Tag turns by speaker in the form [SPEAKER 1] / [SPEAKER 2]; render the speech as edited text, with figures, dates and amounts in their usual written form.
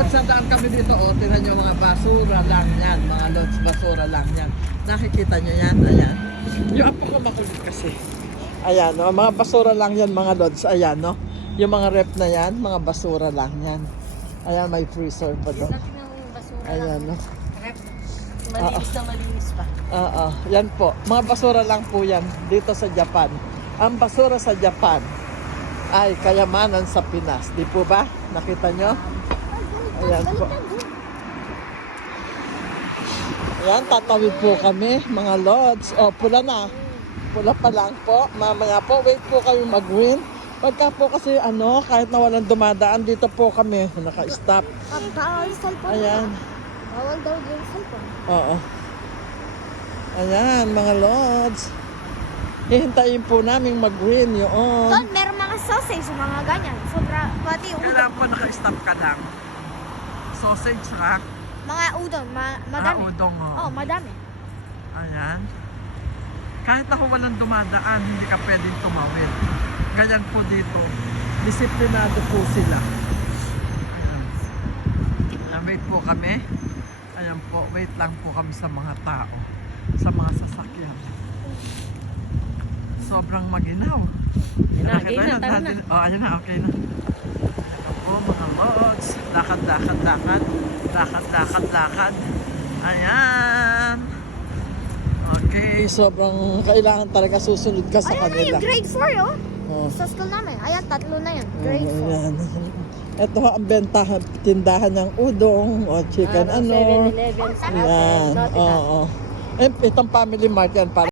[SPEAKER 1] Nagsadaan kami dito, oh, tingnan nyo mga basura lang yan, mga lods, basura lang yan. Nakikita nyo yan, ayan. Yung apo ko makulit kasi. Ayan, oh, mga basura lang yan, mga lods, ayan, no. Yung mga rep na yan, mga basura lang yan. Ayan, may freezer pa doon.
[SPEAKER 2] Yung basura
[SPEAKER 1] Ayan,
[SPEAKER 2] lang.
[SPEAKER 1] no.
[SPEAKER 2] Rep. Malinis na malinis pa.
[SPEAKER 1] Oo, yan po. Mga basura lang po yan dito sa Japan. Ang basura sa Japan ay kayamanan sa Pinas. Di po ba? Nakita nyo? Ayan po. Ayan, tatawid po kami, mga lods. O, pula na. Pula pa lang po. Mamaya po, wait po kami mag-win. Pagka po kasi kahit na walang dumadaan, dito po kami naka-stop.
[SPEAKER 2] Bawal cellphone.
[SPEAKER 1] Ayan.
[SPEAKER 2] Bawal daw yung cellphone.
[SPEAKER 1] Oo. Ayan, mga lods. Hihintayin po namin mag-green yun.
[SPEAKER 2] Doon, meron mga sausage, mga ganyan. Sobra, pati yung udon.
[SPEAKER 1] Kailangan po naka-stop ka lang. Sausage, ha?
[SPEAKER 2] Mga udon, madami.
[SPEAKER 1] Udong,
[SPEAKER 2] Oh, madami.
[SPEAKER 1] Ayan. Kahit ako walang dumadaan, hindi ka pwedeng tumawid. Ganyan po dito. Disiplinado po sila. Ayan. Ayan, wait po kami. Ayan po, wait lang po kami sa mga tao. Sa mga sasakyan. Sobrang maginaw.
[SPEAKER 2] Ginagay na, tara na.
[SPEAKER 1] Oh, ayan na, okay na. Oh, mga lods. Lakad, lakad, lakad. Lakad, lakad, lakad. Ayan. Okay, sobrang kailangan talaga susunod ka sa
[SPEAKER 2] Ayan na
[SPEAKER 1] kanila.
[SPEAKER 2] yung grade 4, oh.
[SPEAKER 1] Oh.
[SPEAKER 2] Sa school namin. Ayan, tatlo na yan. Grade 4.
[SPEAKER 1] Ayan. Ito ang bentahan, tindahan ng udong o chicken
[SPEAKER 2] 7-Eleven.
[SPEAKER 1] Ayan. Oo. Itong family mart yan para